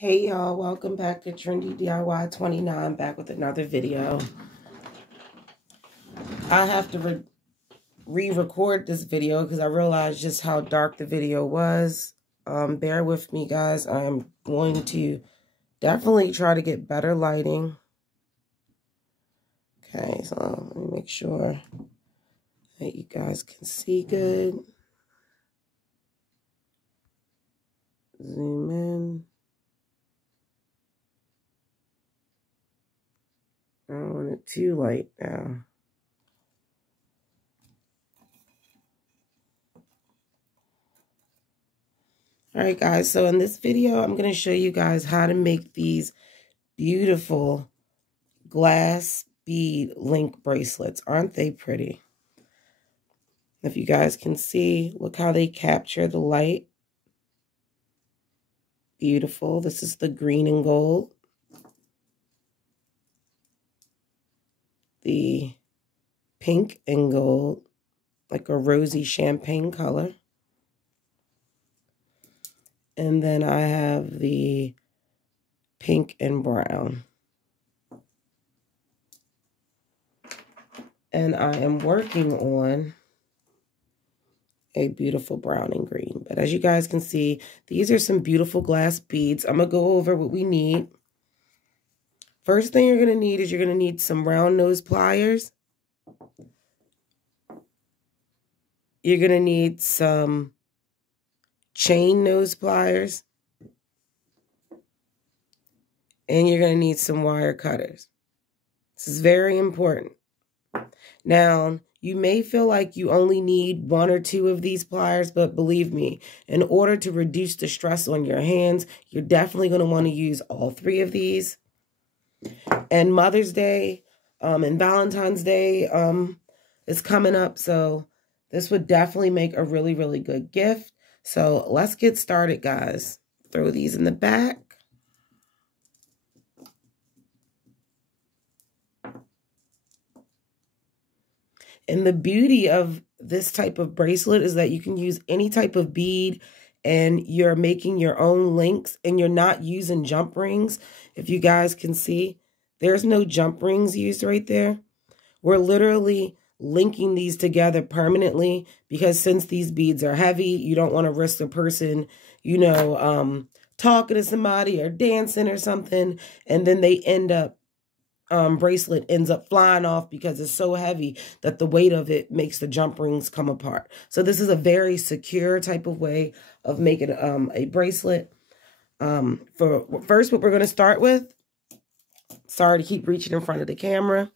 Hey y'all, welcome back to Trendy DIY 29, back with another video. I have to re-record this video because I realized just how dark the video was. Bear with me, guys. I'm going to definitely try to get better lighting. Okay, so let me make sure that you guys can see good. Zoom in. I don't want it too light now. Alright guys, so in this video, I'm going to show you guys how to make these beautiful glass bead link bracelets. Aren't they pretty? If you guys can see, look how they capture the light. Beautiful. This is the green and gold. The pink and gold, like a rosy champagne color. And then I have the pink and brown. And I am working on a beautiful brown and green. But as you guys can see, these are some beautiful glass beads. I'm going to go over what we need. First thing you're going to need is you're going to need some round nose pliers. You're going to need some chain nose pliers. And you're going to need some wire cutters. This is very important. Now, you may feel like you only need one or two of these pliers, but believe me, in order to reduce the stress on your hands, you're definitely going to want to use all three of these. And Mother's Day and Valentine's Day is coming up, so this would definitely make a really, really good gift. So let's get started, guys. Throw these in the back. And the beauty of this type of bracelet is that you can use any type of bead and you're making your own links and you're not using jump rings. If you guys can see, there's no jump rings used right there. We're literally linking these together permanently because since these beads are heavy, you don't want to risk the person, you know, talking to somebody or dancing or something, and then they end up bracelet ends up flying off because it's so heavy that the weight of it makes the jump rings come apart. So this is a very secure type of way of making a bracelet. First, what we're going to start with, sorry to keep reaching in front of the camera.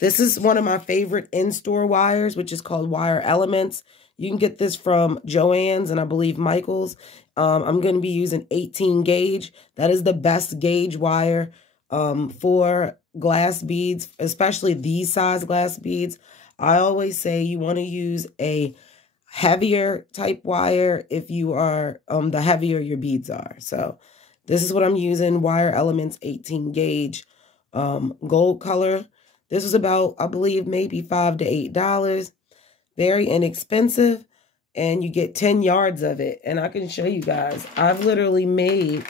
This is one of my favorite in-store wires, which is called Wire Elements. You can get this from Joann's and I believe Michael's. I'm going to be using 18 gauge. That is the best gauge wire for glass beads, especially these size glass beads. I always say you want to use a heavier type wire if you are, the heavier your beads are. So this is what I'm using, Wire Elements 18 gauge gold color. This was about, I believe, maybe $5 to $8. Very inexpensive. And you get 10 yards of it. And I can show you guys, I've literally made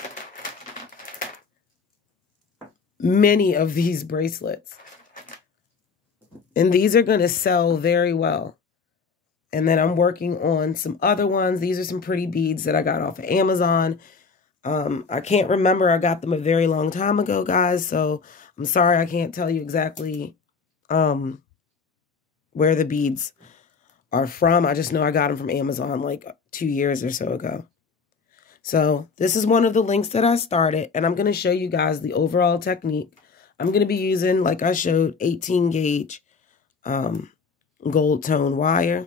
many of these bracelets. And these are going to sell very well. And then I'm working on some other ones. These are some pretty beads that I got off of Amazon. I can't remember. I got them a very long time ago, guys. So I'm sorry I can't tell you exactly where the beads are from. I just know I got them from Amazon like 2 years or so ago. So this is one of the links that I started, and I'm going to show you guys the overall technique. I'm going to be using, like I showed, 18 gauge gold tone wire.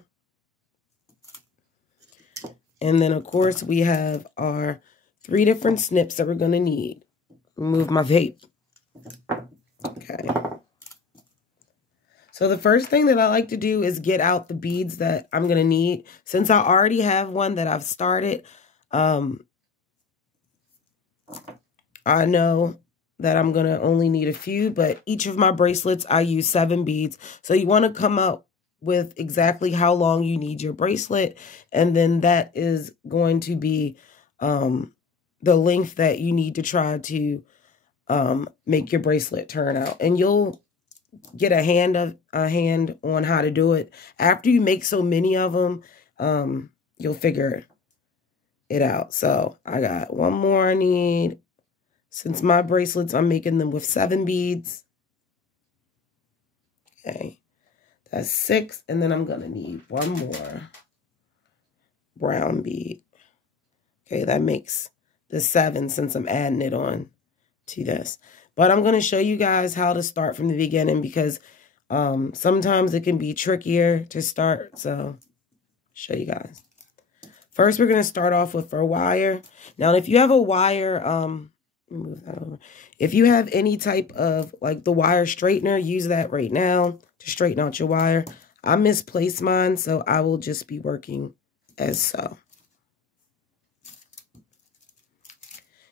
And then, of course, we have our 3 different snips that we're going to need. Remove my vape. Okay. So the first thing that I like to do is get out the beads that I'm going to need. Since I already have one that I've started, I know that I'm going to only need a few, but each of my bracelets, I use 7 beads. So you want to come up with exactly how long you need your bracelet. And then that is going to be the length that you need to try to make your bracelet turn out. And you'll get a hand on how to do it. After you make so many of them, you'll figure it out. So I got one more I need. Since my bracelets, I'm making them with 7 beads. Okay, that's 6. And then I'm going to need one more brown bead. Okay, that makes the 7 since I'm adding it on to this. But I'm going to show you guys how to start from the beginning because sometimes it can be trickier to start. So, show you guys. First, we're going to start off with our wire. Now, if you have a wire, move that over. If you have any type of, like the wire straightener, use that right now to straighten out your wire. I misplaced mine, so I will just be working as so.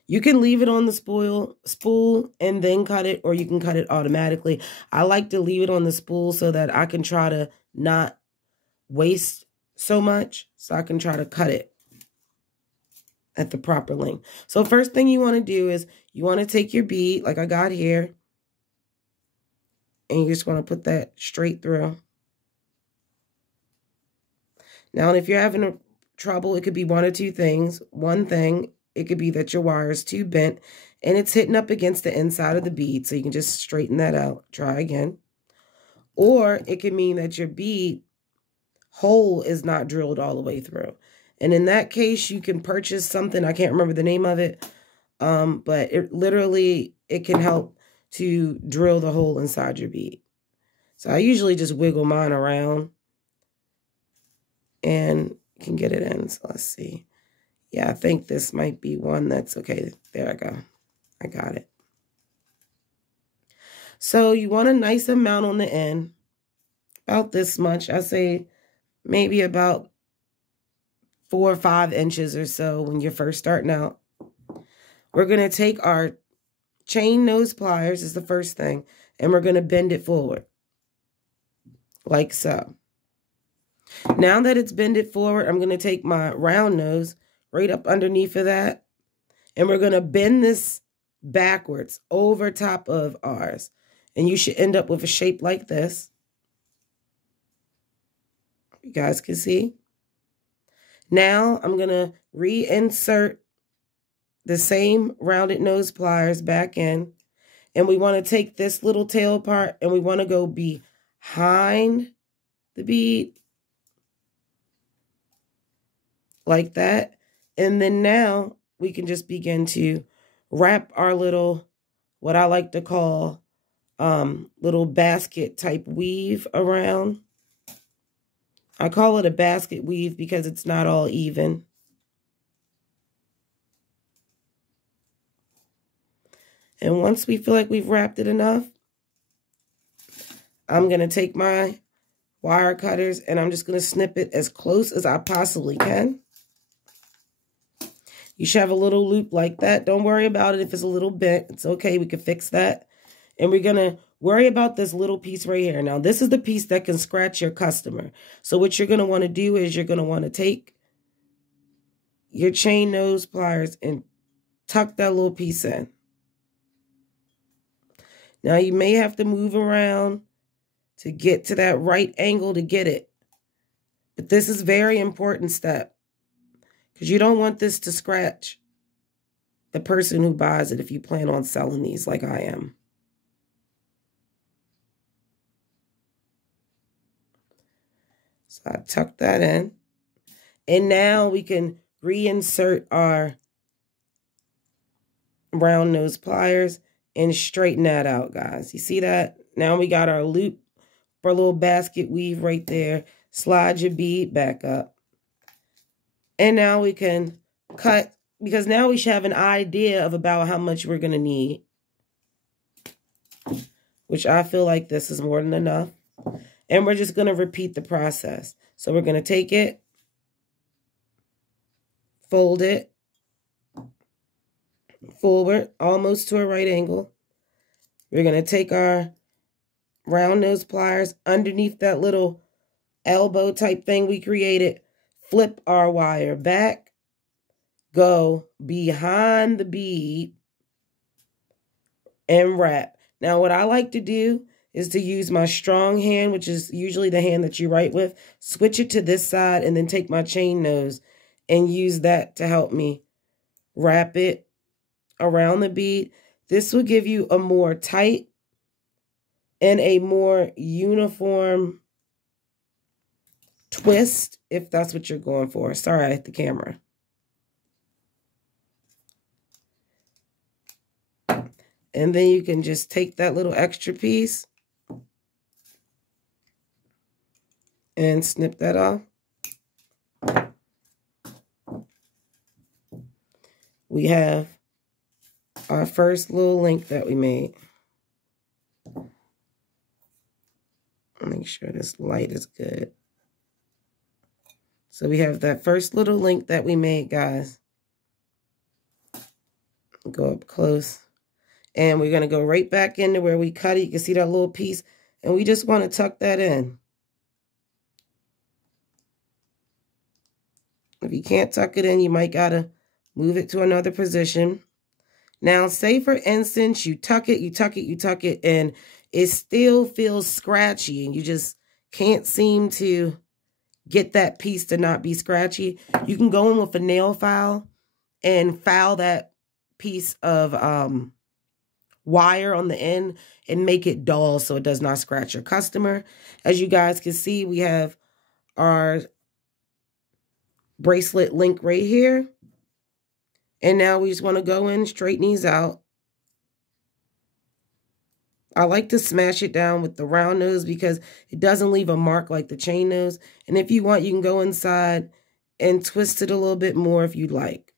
You can leave it on the spool and then cut it, or you can cut it automatically. I like to leave it on the spool so that I can try to not waste so much, so I can try to cut it at the proper length. So first thing you want to do is you want to take your bead like I got here, and you just want to put that straight through. Now, if you're having trouble, it could be one or two things. One thing, it could be that your wire is too bent and it's hitting up against the inside of the bead, so you can just straighten that out. Try again. Or it could mean that your bead hole is not drilled all the way through. And in that case, you can purchase something, I can't remember the name of it, but it can help to drill the hole inside your bead. So I usually just wiggle mine around and can get it in. So let's see. Yeah, I think this might be one that's okay. There I go. I got it. So you want a nice amount on the end, about this much. I say maybe about 4 or 5 inches or so when you're first starting out. We're going to take our chain nose pliers is the first thing, and we're going to bend it forward like so. Now that it's bended forward, I'm going to take my round nose right up underneath of that, and we're going to bend this backwards over top of ours. And you should end up with a shape like this. You guys can see. Now I'm going to reinsert the same rounded nose pliers back in. And we want to take this little tail part and we want to go behind the bead. Like that. And then now we can just begin to wrap our little, what I like to call, little basket type weave around. I call it a basket weave because it's not all even. And once we feel like we've wrapped it enough, I'm going to take my wire cutters and I'm just going to snip it as close as I possibly can. You should have a little loop like that. Don't worry about it if it's a little bent. It's okay. We can fix that. And we're going to worry about this little piece right here. Now, this is the piece that can scratch your customer. So what you're going to want to do is you're going to want to take your chain nose pliers and tuck that little piece in. Now, you may have to move around to get to that right angle to get it. But this is a very important step because you don't want this to scratch the person who buys it if you plan on selling these like I am. So I tuck that in. And now we can reinsert our round nose pliers and straighten that out, guys. You see that? Now we got our loop for a little basket weave right there. Slide your bead back up. And now we can cut, because now we should have an idea of about how much we're going to need. Which I feel like this is more than enough. And we're just going to repeat the process. So we're going to take it, fold it forward, almost to a right angle. We're going to take our round nose pliers underneath that little elbow type thing we created, flip our wire back, go behind the bead and wrap. Now, what I like to do is to use my strong hand, which is usually the hand that you write with, switch it to this side, and then take my chain nose and use that to help me wrap it around the bead. This will give you a more tight and a more uniform twist, if that's what you're going for. Sorry, I hit the camera. And then you can just take that little extra piece and snip that off. We have our first little link that we made. Make sure this light is good. So we have that first little link that we made, guys. Go up close. And we're going to go right back into where we cut it. You can see that little piece. And we just want to tuck that in. If you can't tuck it in, you might got to move it to another position. Now, say for instance, you tuck it, you tuck it, you tuck it, and it still feels scratchy, and you just can't seem to get that piece to not be scratchy. You can go in with a nail file and file that piece of wire on the end and make it dull so it does not scratch your customer. As you guys can see, we have our bracelet link right here. And now we just want to go in, straighten these out. I like to smash it down with the round nose because it doesn't leave a mark like the chain nose. And if you want, you can go inside and twist it a little bit more if you'd like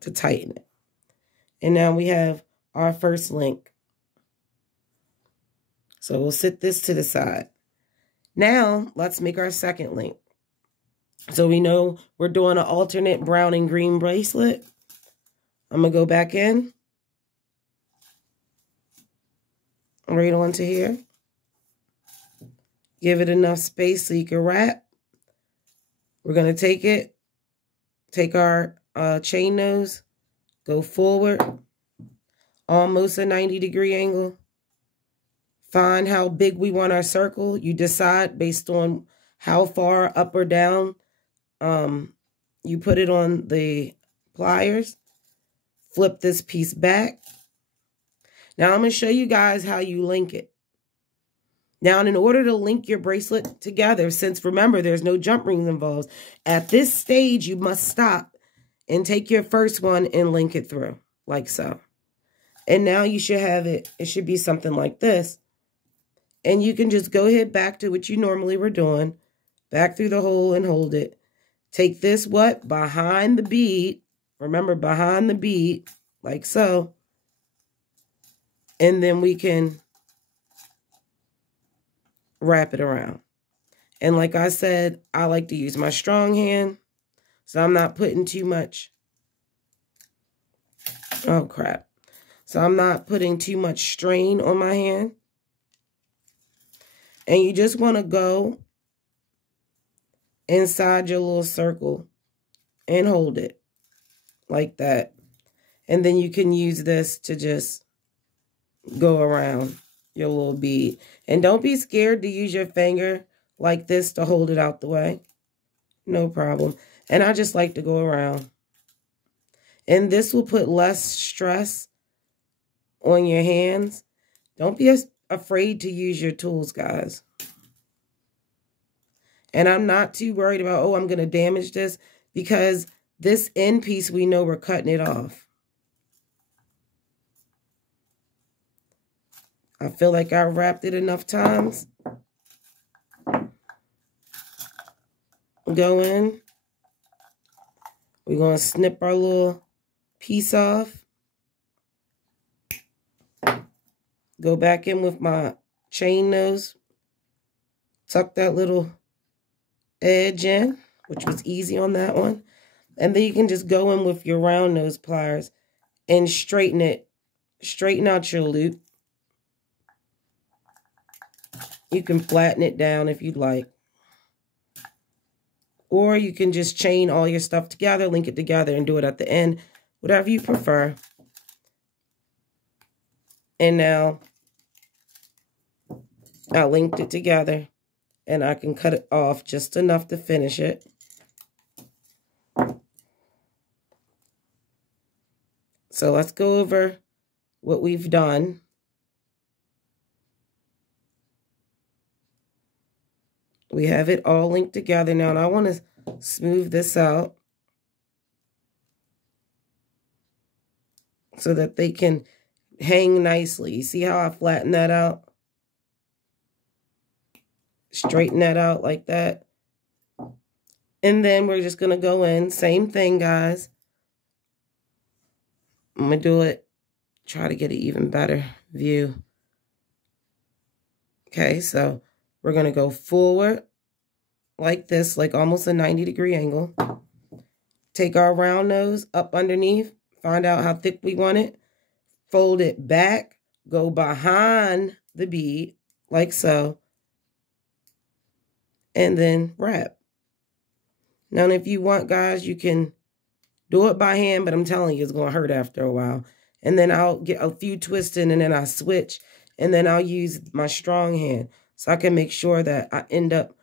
to tighten it. And now we have our first link. So we'll set this to the side. Now let's make our second link. So we know we're doing an alternate brown and green bracelet. I'm going to go back in. Right onto here. Give it enough space so you can wrap. We're going to take it. Take our chain nose. Go forward. Almost a 90-degree angle. Find how big we want our circle. You decide based on how far up or down you put it on the pliers. Flip this piece back. Now I'm going to show you guys how you link it. Now, in order to link your bracelet together, since remember there's no jump rings involved, at this stage you must stop and take your first one and link it through, like so. And now you should have it, it should be something like this. And you can just go ahead back to what you normally were doing, back through the hole and hold it. Take this behind the bead, remember behind the bead, like so. And then we can wrap it around. And like I said, I like to use my strong hand, so I'm not putting too much. Oh, crap. So I'm not putting too much strain on my hand. And you just want to go inside your little circle and hold it like that. And then you can use this to just go around your little bead. And don't be scared to use your finger like this to hold it out the way. No problem. And I just like to go around. And this will put less stress on your hands. Don't be afraid to use your tools, guys. And I'm not too worried about, oh, I'm going to damage this, because this end piece, we know we're cutting it off. I feel like I wrapped it enough times. Go in. We're going to snip our little piece off. Go back in with my chain nose. Tuck that little edge in, which was easy on that one. And then you can just go in with your round nose pliers and straighten it. Straighten out your loop. You can flatten it down if you'd like. Or you can just chain all your stuff together, link it together, and do it at the end, whatever you prefer. And now I linked it together, and I can cut it off just enough to finish it. So let's go over what we've done. We have it all linked together now, and I want to smooth this out so that they can hang nicely. You see how I flatten that out? Straighten that out like that. And then we're just going to go in. Same thing, guys. I'm going to do it. Try to get an even better view. Okay, so we're going to go forward like this, like almost a 90-degree angle. Take our round nose up underneath. Find out how thick we want it. Fold it back. Go behind the bead like so. And then wrap. Now, if you want, guys, you can do it by hand, but I'm telling you, it's going to hurt after a while. And then I'll get a few twists in, and then I switch, and then I'll use my strong hand so I can make sure that I end up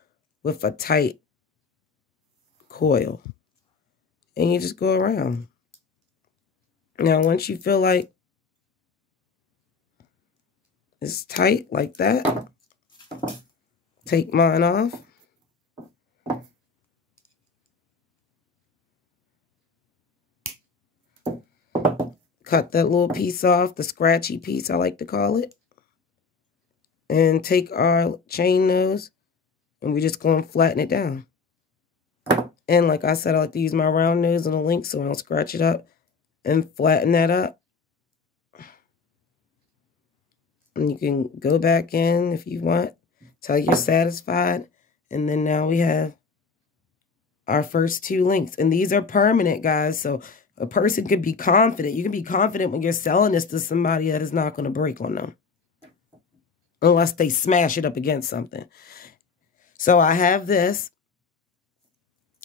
with a tight coil. And you just go around. Now, once you feel like it's tight like that, take mine off. Cut that little piece off, the scratchy piece, I like to call it. And take our chain nose, and we're just going to flatten it down. And like I said, I like to use my round nose on the link so I don't scratch it up, and flatten that up. And you can go back in if you want, till you're satisfied. And then now we have our first 2 links. And these are permanent, guys, so a person could be confident. You can be confident when you're selling this to somebody that is not going to break on them. Unless they smash it up against something. So I have this.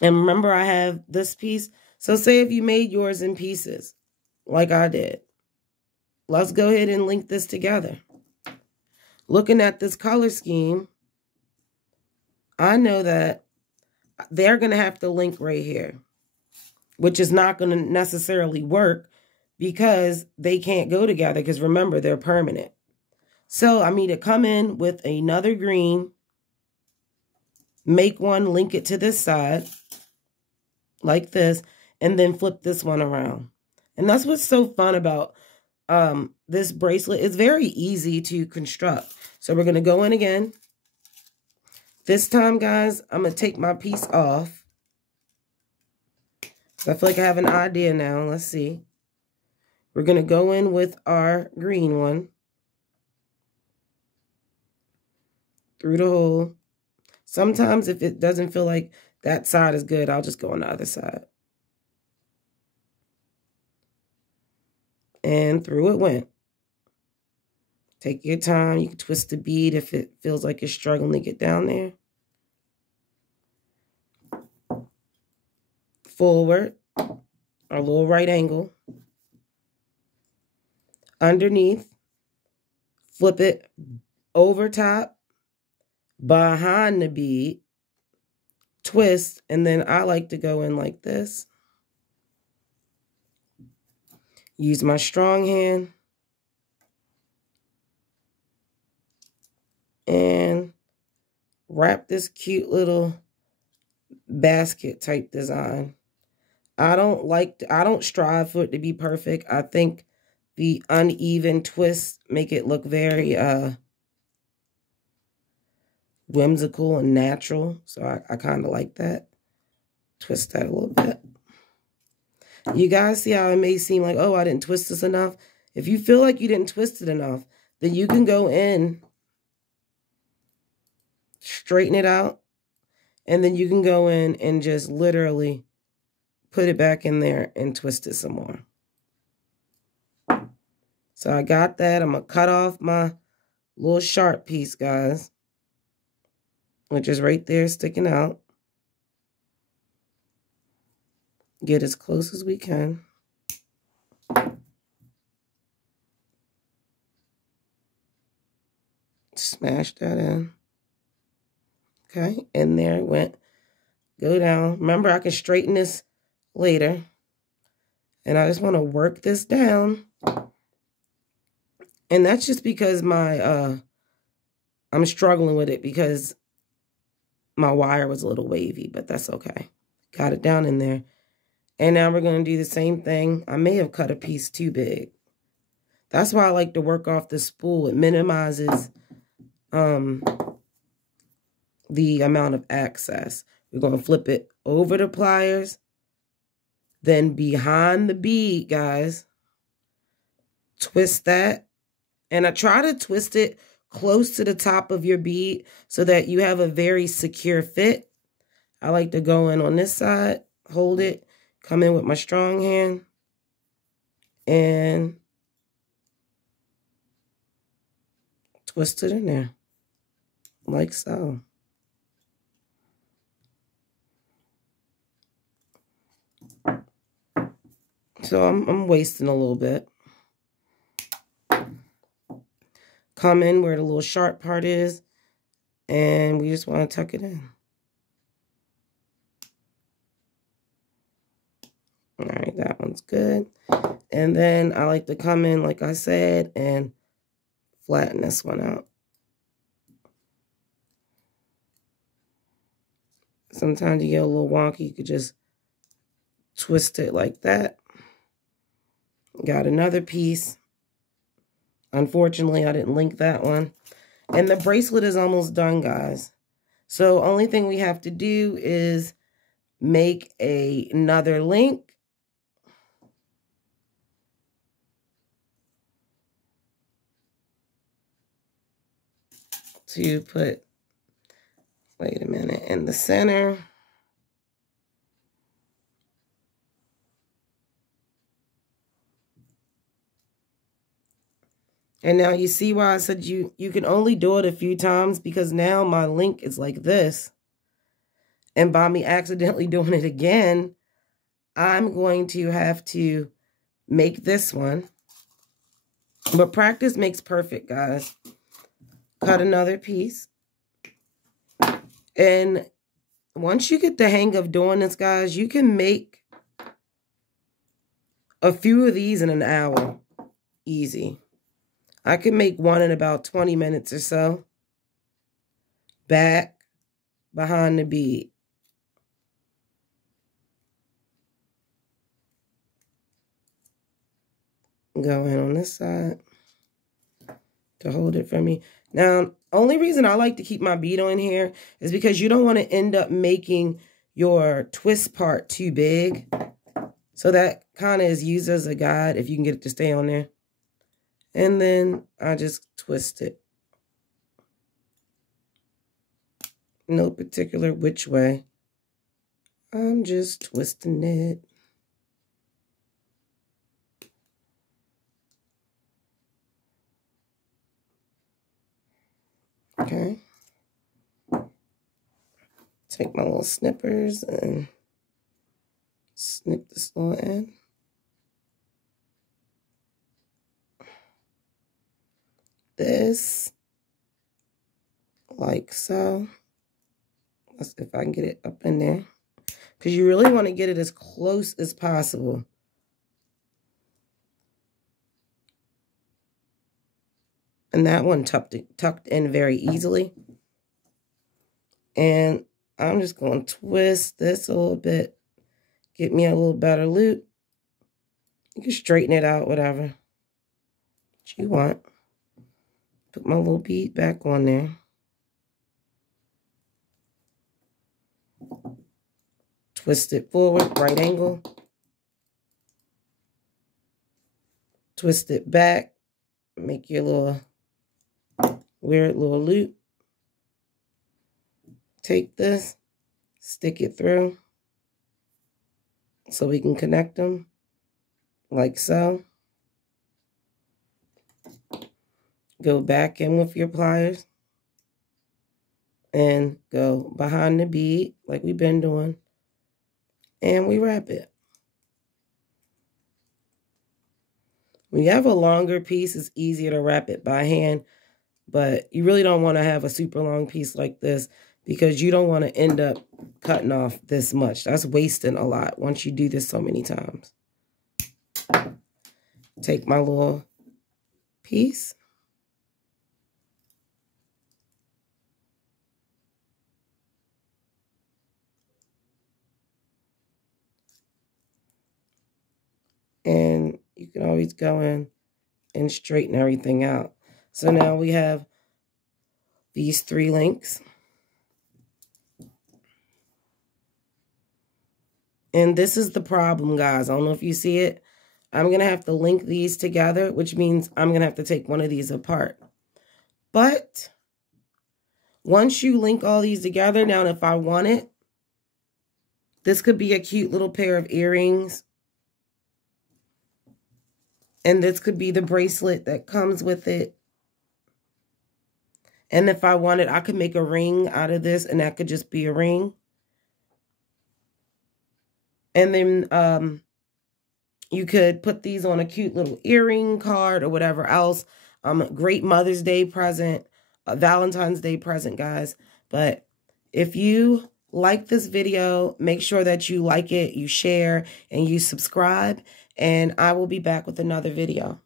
And remember, I have this piece. So say if you made yours in pieces, like I did. Let's go ahead and link this together. Looking at this color scheme, I know that they're going to have to link right here, which is not going to necessarily work because they can't go together because remember, they're permanent. So I need to come in with another green, make one, link it to this side like this, and then flip this one around. And that's what's so fun about this bracelet. It's very easy to construct. So we're going to go in again. This time, guys, I'm going to take my piece off. So I feel like I have an idea now. Let's see. We're going to go in with our green one. Through the hole. Sometimes if it doesn't feel like that side is good, I'll just go on the other side. And through it went. Take your time. You can twist the bead if it feels like you're struggling to get down there. Forward, our little right angle. Underneath, flip it over top, behind the bead, twist, and then I like to go in like this. Use my strong hand. And wrap this cute little basket type design. I don't strive for it to be perfect. I think the uneven twists make it look very whimsical and natural. So I kind of like that. Twist that a little bit. You guys see how it may seem like, oh, I didn't twist this enough. If you feel like you didn't twist it enough, then you can go in, straighten it out, and then you can go in and just literally put it back in there and twist it some more. So I got that. I'm going to cut off my little sharp piece, guys, which is right there sticking out. get as close as we can. Smash that in. Okay, and there it went. Go down. Remember, I can straighten this later. And I just want to work this down. And that's just because I'm struggling with it because my wire was a little wavy, but that's okay. Got it down in there. And now we're going to do the same thing. I may have cut a piece too big. That's why I like to work off the spool. It minimizes the amount of access. We're going to flip it over the pliers, then behind the bead, guys. Twist that. And I try to twist it close to the top of your bead so that you have a very secure fit. I like to go in on this side, hold it, come in with my strong hand, and twist it in there, like so. So I'm wasting a little bit. Come in where the little sharp part is, and we just want to tuck it in. All right, that one's good. And then I like to come in, like I said, and flatten this one out. Sometimes you get a little wonky. You could just twist it like that. Got another piece. Unfortunately, I didn't link that one. And the bracelet is almost done, guys. So only thing we have to do is make another link. To put, wait a minute, in the center. And now you see why I said you can only do it a few times, because now my link is like this. And by me accidentally doing it again, I'm going to have to make this one. But practice makes perfect, guys. Cut another piece. And once you get the hang of doing this, guys, you can make a few of these in an hour. Easy. I can make one in about 20 minutes or so. Back, behind the bead. Go in on this side to hold it for me. Now, only reason I like to keep my bead on here is because you don't want to end up making your twist part too big. So that kind of is used as a guide if you can get it to stay on there. And then I just twist it. No particular which way. I'm just twisting it. Okay. Take my little snippers and snip this little end. This, like so. Let's see if I can get it up in there. Because you really want to get it as close as possible. And that one tucked in very easily. And I'm just going to twist this a little bit. Get me a little better loop. You can straighten it out, whatever what you want. Put my little bead back on there. Twist it forward, right angle. Twist it back. Make your little weird little loop. Take this, stick it through so we can connect them like so. Go back in with your pliers and go behind the bead like we've been doing. And we wrap it. When you have a longer piece, it's easier to wrap it by hand, but you really don't want to have a super long piece like this because you don't want to end up cutting off this much. That's wasting a lot once you do this so many times. Take my little piece. And you can always go in and straighten everything out. So now we have these 3 links. And this is the problem, guys. I don't know if you see it. I'm going to have to link these together, which means I'm going to have to take one of these apart. But once you link all these together, now if I want it, this could be a cute little pair of earrings. And this could be the bracelet that comes with it. And if I wanted, I could make a ring out of this, and that could just be a ring. And then you could put these on a cute little earring card or whatever else. Great Mother's Day present, Valentine's Day present, guys. But if you like this video, make sure that you like it, you share, and you subscribe. And I will be back with another video.